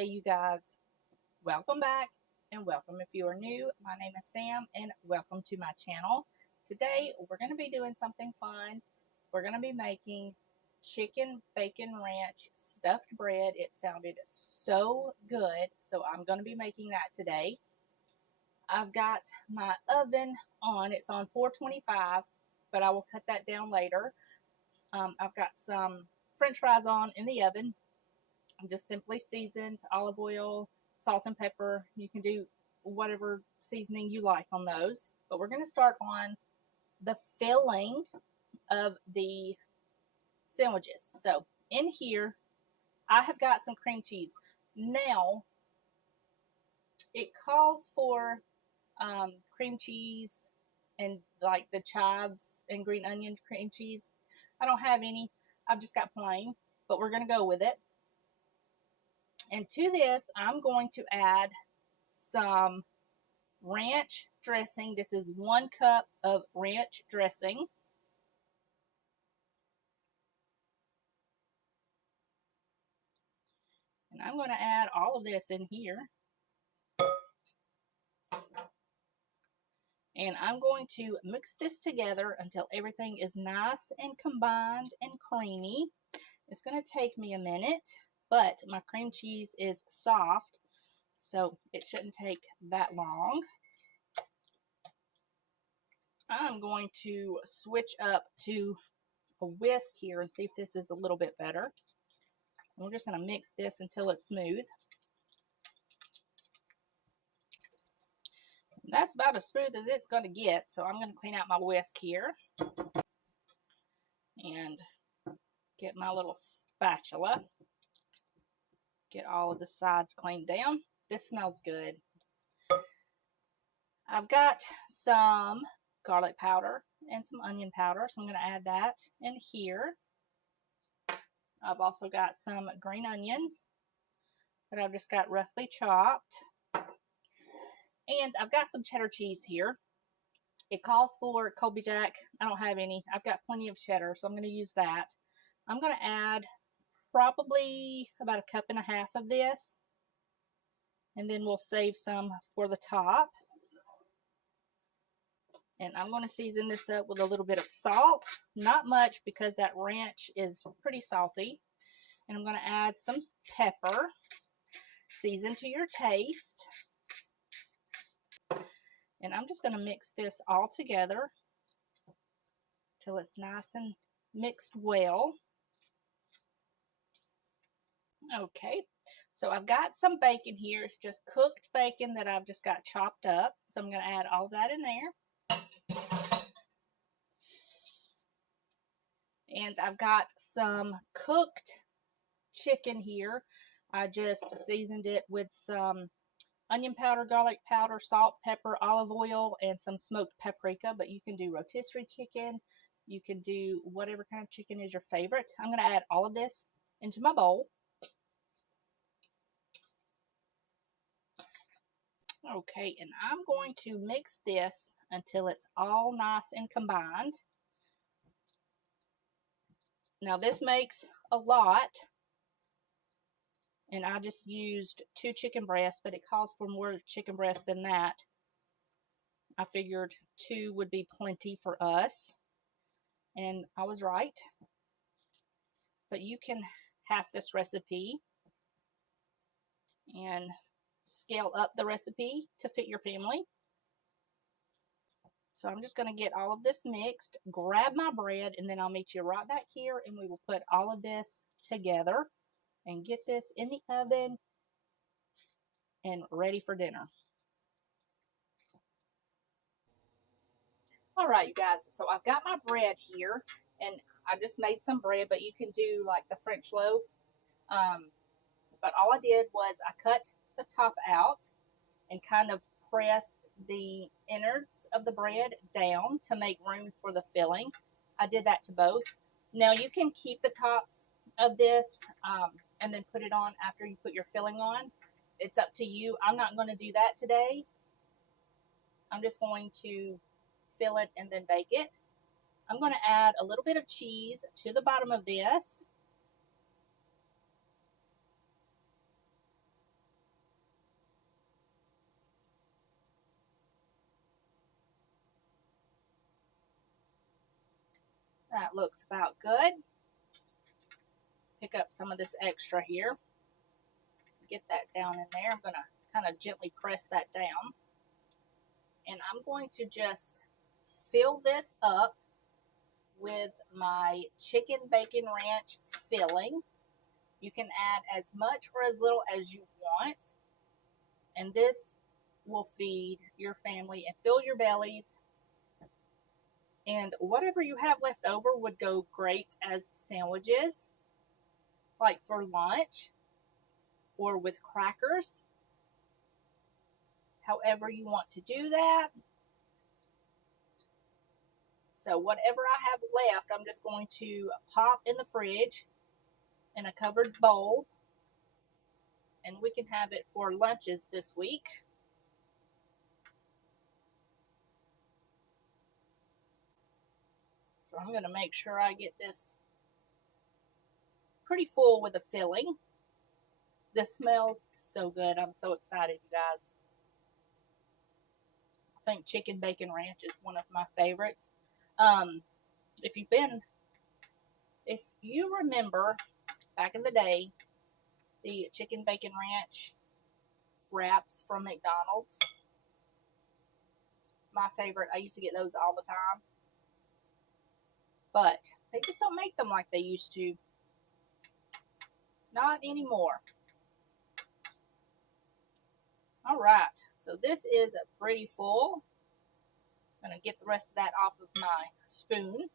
Hey you guys, welcome back and welcome if you are new. My name is Sam and welcome to my channel. Today we're going to be doing something fun. We're going to be making chicken bacon ranch stuffed bread. It sounded so good, so I'm going to be making that today. I've got my oven on. It's on 425, but I will cut that down later. I've got some french fries on in the oven. I'm just simply seasoned, olive oil, salt and pepper. You can do whatever seasoning you like on those. But we're going to start on the filling of the sandwiches. So in here, I have got some cream cheese. Now, it calls for cream cheese and like the chives and green onion cream cheese. I don't have any. I've just got plain, but we're going to go with it. And to this, I'm going to add some ranch dressing. This is 1 cup of ranch dressing. And I'm going to add all of this in here. And I'm going to mix this together until everything is nice and combined and creamy. It's going to take me a minute, but my cream cheese is soft, so it shouldn't take that long. I'm going to switch up to a whisk here and see if this is a little bit better. And we're just going to mix this until it's smooth. And that's about as smooth as it's going to get, so I'm going to clean out my whisk here and get my little spatula. Get all of the sides cleaned down. This smells good. I've got some garlic powder and some onion powder, so I'm going to add that in here. I've also got some green onions that I've just got roughly chopped. And I've got some cheddar cheese here. It calls for Colby Jack. I don't have any. I've got plenty of cheddar, so I'm going to use that. I'm going to add probably about 1.5 cups of this. And then we'll save some for the top. And I'm going to season this up with a little bit of salt. Not much because that ranch is pretty salty. And I'm going to add some pepper. Season to your taste. And I'm just going to mix this all together till it's nice and mixed well. Okay, so I've got some bacon here. It's just cooked bacon that I've just got chopped up. So I'm going to add all that in there. And I've got some cooked chicken here. I just seasoned it with some onion powder, garlic powder, salt, pepper, olive oil, and some smoked paprika. But you can do rotisserie chicken. You can do whatever kind of chicken is your favorite. I'm going to add all of this into my bowl. Okay, and I'm going to mix this until it's all nice and combined. Now this makes a lot, and I just used 2 chicken breasts, but it calls for more chicken breasts than that. I figured 2 would be plenty for us, and I was right. But you can half this recipe and scale up the recipe to fit your family. So I'm just going to get all of this mixed, grab my bread, and then I'll meet you right back here, and we will put all of this together and get this in the oven and ready for dinner. All right, you guys, so I've got my bread here, and I just made some bread, but you can do like the French loaf. But all I did was I cut the top out and kind of pressed the innards of the bread down to make room for the filling. I did that to both. Now you can keep the tops of this and then put it on after you put your filling on. It's up to you. I'm not going to do that today. I'm just going to fill it and then bake it. I'm going to add a little bit of cheese to the bottom of this. That looks about good. Pick up some of this extra here. Get that down in there. I'm going to kind of gently press that down. And I'm going to just fill this up with my chicken bacon ranch filling. You can add as much or as little as you want. And this will feed your family and fill your bellies. And whatever you have left over would go great as sandwiches, like for lunch or with crackers. However you want to do that. So whatever I have left, I'm just going to pop in the fridge in a covered bowl. And we can have it for lunches this week. So I'm going to make sure I get this pretty full with the filling. This smells so good. I'm so excited, you guys. I think chicken bacon ranch is one of my favorites. If you remember back in the day, the chicken bacon ranch wraps from McDonald's, my favorite. I used to get those all the time, but they just don't make them like they used to. Not anymore. All right, so this is pretty full. I'm going to get the rest of that off of my spoon.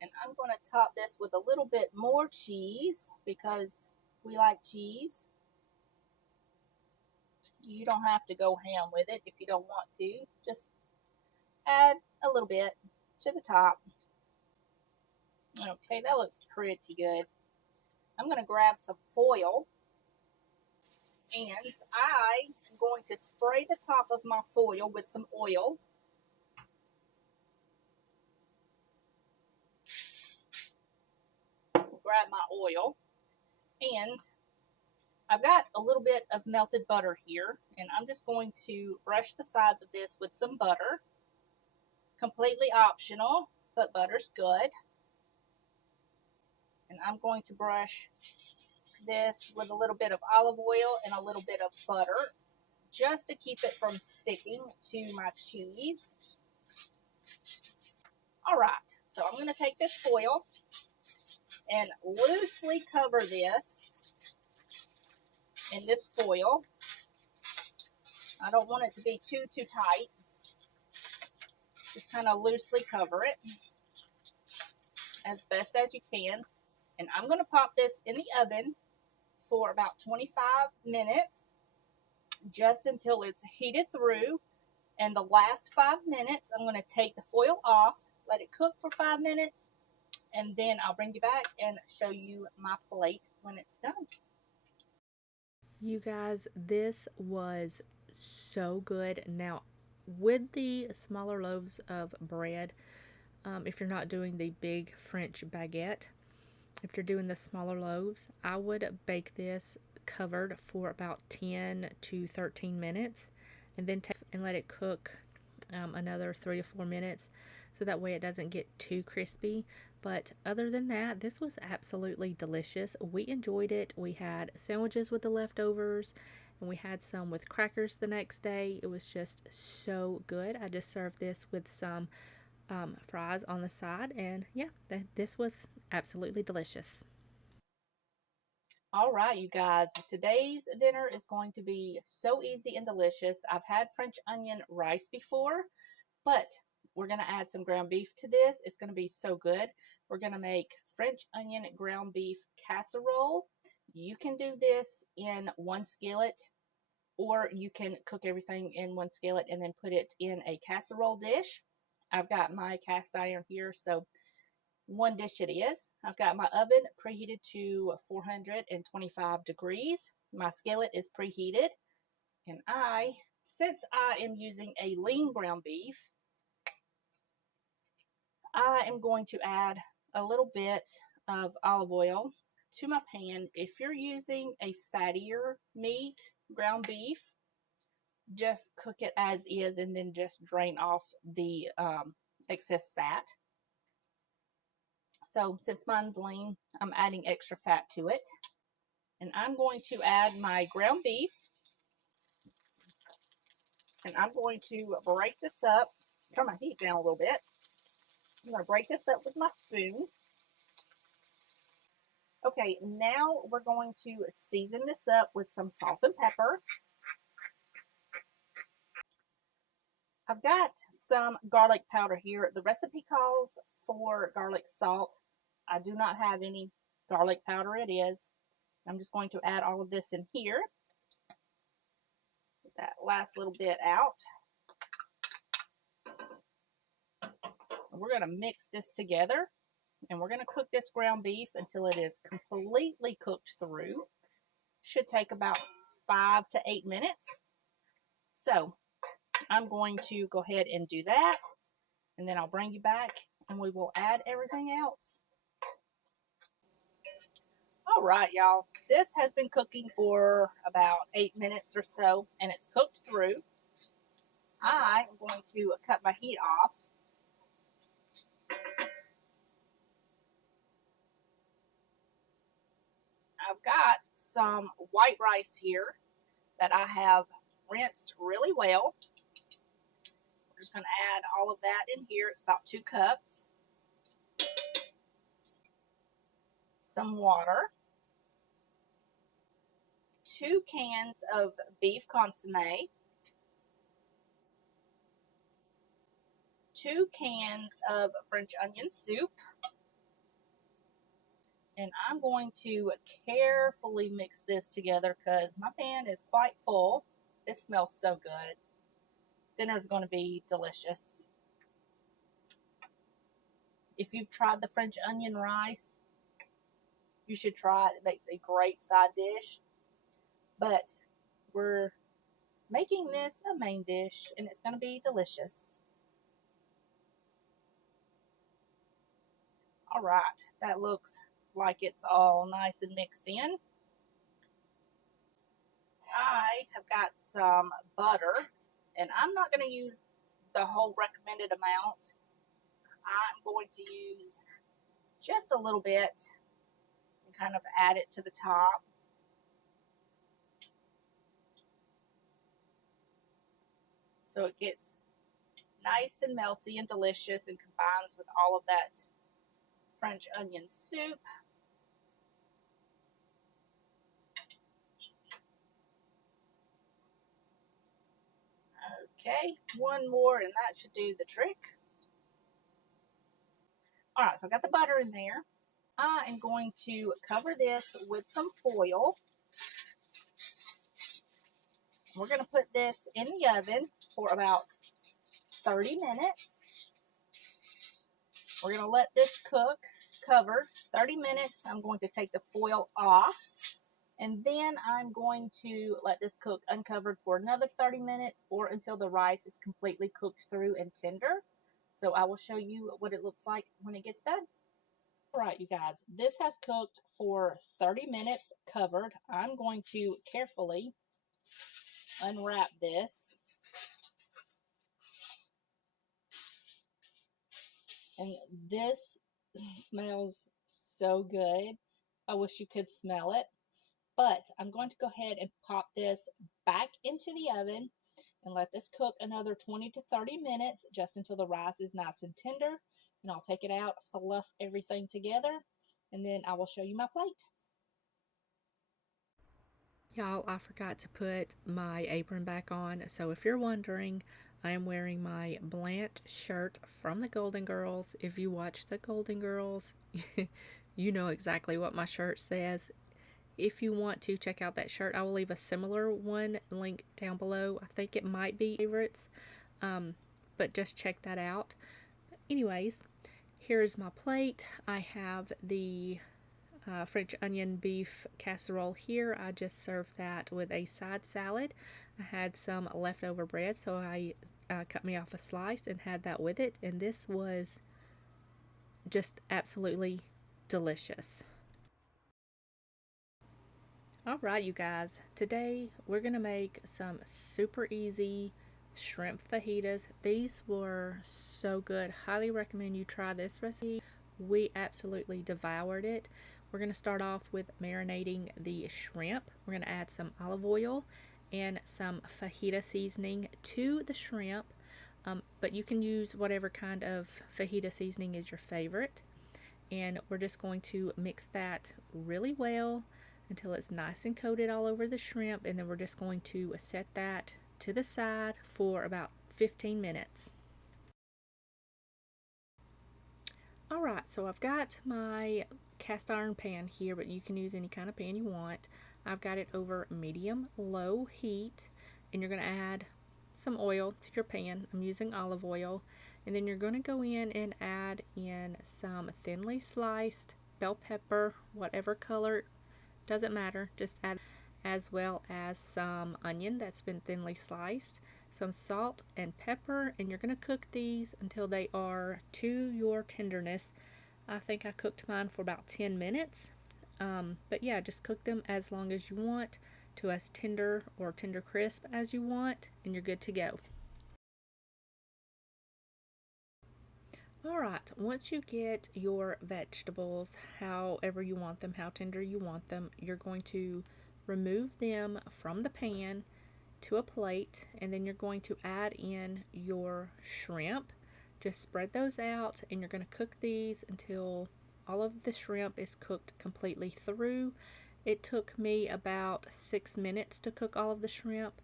And I'm going to top this with a little bit more cheese because we like cheese. You don't have to go ham with it if you don't want to. Just add a little bit to the top. Okay, that looks pretty good. I'm going to grab some foil. And I am going to spray the top of my foil with some oil. Grab my oil. And I've got a little bit of melted butter here. And I'm just going to brush the sides of this with some butter. Completely optional, but butter's good. And I'm going to brush this with a little bit of olive oil and a little bit of butter just to keep it from sticking to my cheese. All right, so I'm going to take this foil and loosely cover this in this foil. I don't want it to be too tight. Just kind of loosely cover it as best as you can. And I'm going to pop this in the oven for about 25 minutes, just until it's heated through. And the last 5 minutes, I'm going to take the foil off, let it cook for 5 minutes, and then I'll bring you back and show you my plate when it's done. You guys, this was so good. Now, with the smaller loaves of bread, if you're not doing the big French baguette, if you're doing the smaller loaves, I would bake this covered for about 10 to 13 minutes and then take and let it cook another 3 to 4 minutes so that way it doesn't get too crispy. But other than that, this was absolutely delicious. We enjoyed it. We had sandwiches with the leftovers and we had some with crackers the next day. It was just so good. I just served this with some fries on the side, and yeah, this was absolutely delicious. All right, you guys, today's dinner is going to be so easy and delicious. I've had French onion rice before, but we're going to add some ground beef to this. It's going to be so good. We're going to make French onion ground beef casserole. You can do this in one skillet, or you can cook everything in one skillet and then put it in a casserole dish. I've got my cast iron here, so one dish it is. I've got my oven preheated to 425 degrees. My skillet is preheated. And since I am using a lean ground beef, I am going to add a little bit of olive oil to my pan. If you're using a fattier meat, ground beef, just cook it as is and then just drain off the excess fat. So since mine's lean, I'm adding extra fat to it. And I'm going to add my ground beef. And I'm going to break this up. Turn my heat down a little bit. I'm going to break this up with my spoon. Okay, now we're going to season this up with some salt and pepper. I've got some garlic powder here. The recipe calls for garlic salt. I do not have any garlic powder. It is. I'm just going to add all of this in here. Get that last little bit out. And we're going to mix this together. And we're going to cook this ground beef until it is completely cooked through. Should take about 5 to 8 minutes. So I'm going to go ahead and do that. And then I'll bring you back and we will add everything else. All right, y'all. This has been cooking for about 8 minutes or so, and it's cooked through. I am going to cut my heat off. I've got some white rice here that I have rinsed really well. We're just going to add all of that in here. It's about 2 cups. Some water. 2 cans of beef consomme. 2 cans of French onion soup. And I'm going to carefully mix this together because my pan is quite full. This smells so good. Dinner is going to be delicious. If you've tried the French onion rice, you should try it. It makes a great side dish. But we're making this a main dish, and it's going to be delicious. All right, that looks like it's all nice and mixed in. I have got some butter, and I'm not going to use the whole recommended amount. I'm going to use just a little bit and kind of add it to the top. So it gets nice and melty and delicious and combines with all of that French onion soup. Okay, one more and that should do the trick. All right, so I got the butter in there. I am going to cover this with some foil. We're going to put this in the oven for about 30 minutes. We're going to let this cook covered 30 minutes. I'm going to take the foil off. And then I'm going to let this cook uncovered for another 30 minutes or until the rice is completely cooked through and tender. So I will show you what it looks like when it gets done. All right, you guys, this has cooked for 30 minutes covered. I'm going to carefully unwrap this. And this smells so good. I wish you could smell it. But I'm going to go ahead and pop this back into the oven and let this cook another 20 to 30 minutes just until the rice is nice and tender. And I'll take it out, fluff everything together, and then I will show you my plate. Y'all, I forgot to put my apron back on. So if you're wondering, I am wearing my Blanche shirt from the Golden Girls. If you watch the Golden Girls, you know exactly what my shirt says. If you want to check out that shirt, I will leave a similar one link down below. I think it might be favorites, but just check that out. Anyways, here's my plate. I have the French onion beef casserole here. I just served that with a side salad. I had some leftover bread, so I cut me off a slice and had that with it, and this was just absolutely delicious. Alright, you guys, today we're going to make some super easy shrimp fajitas. These were so good. Highly recommend you try this recipe We absolutely devoured it. We're going to start off with marinating the shrimp. We're going to add some olive oil and some fajita seasoning to the shrimp, but you can use whatever kind of fajita seasoning is your favorite. And we're just going to mix that really well until it's nice and coated all over the shrimp, and then we're just going to set that to the side for about 15 minutes. Alright, so I've got my cast iron pan here, but you can use any kind of pan you want. I've got it over medium-low heat, and you're going to add some oil to your pan. I'm using olive oil, and then you're going to go in and add in some thinly sliced bell pepper, whatever color, doesn't matter, just add, as well as some onion that's been thinly sliced, some salt and pepper, and you're going to cook these until they are to your tenderness. I think I cooked mine for about 10 minutes. But yeah, just cook them as long as you want, to as tender or tender crisp as you want, and you're good to go. Alright, once you get your vegetables however you want them, how tender you want them, you're going to remove them from the pan to a plate, and then you're going to add in your shrimp. Just spread those out, and you're going to cook these until all of the shrimp is cooked completely through. It took me about 6 minutes to cook all of the shrimp,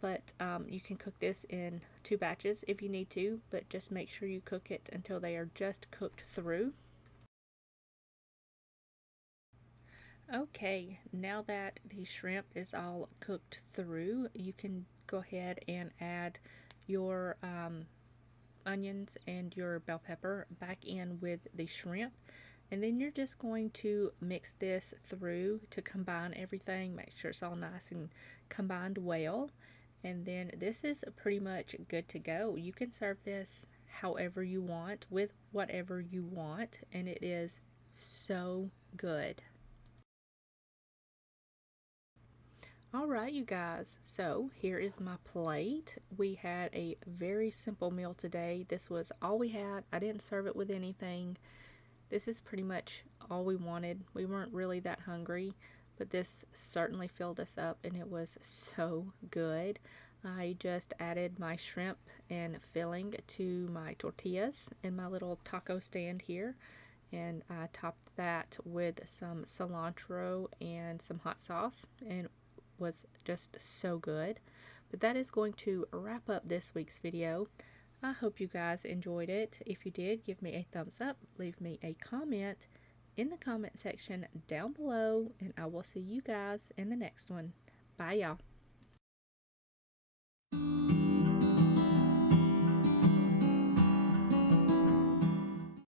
but you can cook this in 2 batches if you need to, but just make sure you cook it until they are just cooked through. Okay, now that the shrimp is all cooked through, you can go ahead and add your onions and your bell pepper back in with the shrimp, and then you're just going to mix this through to combine everything, make sure it's all nice and combined well, and then this is pretty much good to go. You can serve this however you want with whatever you want, and it is so good. Alright, you guys, so here is my plate. We had a very simple meal today. This was all we had. I didn't serve it with anything. This is pretty much all we wanted. We weren't really that hungry, but this certainly filled us up, and it was so good. I just added my shrimp and filling to my tortillas in my little taco stand here, and I topped that with some cilantro and some hot sauce, and was just so good. But that is going to wrap up this week's video. I hope you guys enjoyed it. If you did, give me a thumbs up, leave me a comment in the comment section down below, and I will see you guys in the next one. Bye, y'all.